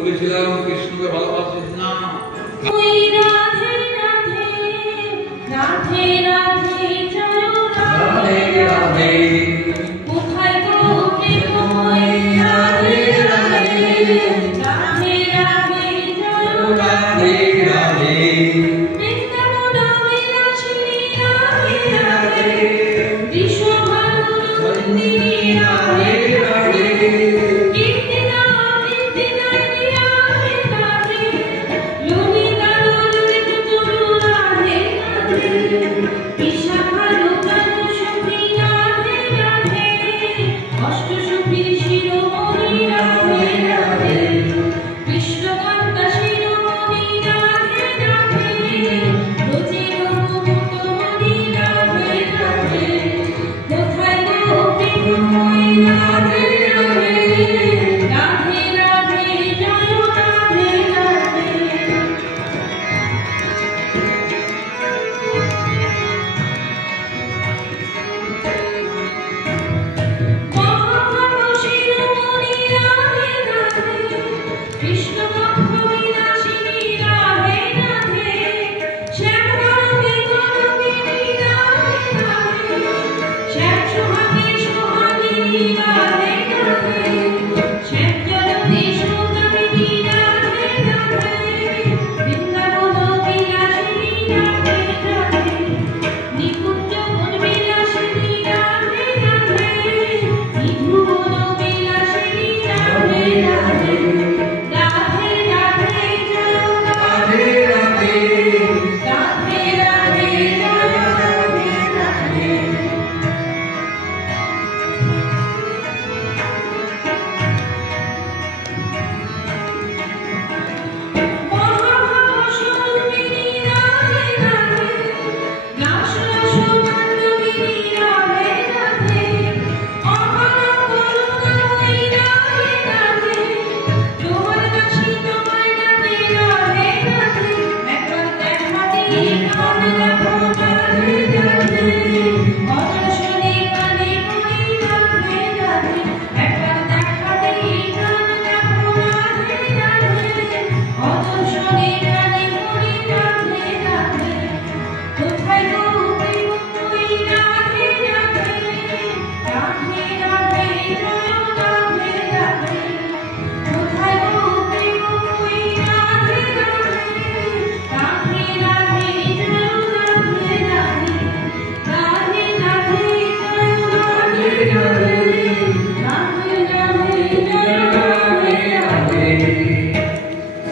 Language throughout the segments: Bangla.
বলেছিলাম কৃষ্ণকে ভালোবাসেন না। ওই রাধে রাধে রাধে রাধে জয় রাধে রাধে কোথায় গো ওই রাধে রাধে রাধে রাধে জয় রাধে রাধে বৃন্দাবন বিলাসিনী রাধে রাধে বিশ্বভানুনন্দিনী রাধে রাধে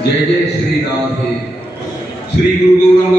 जय जय श्री राधे। श्री गुरु गौरांग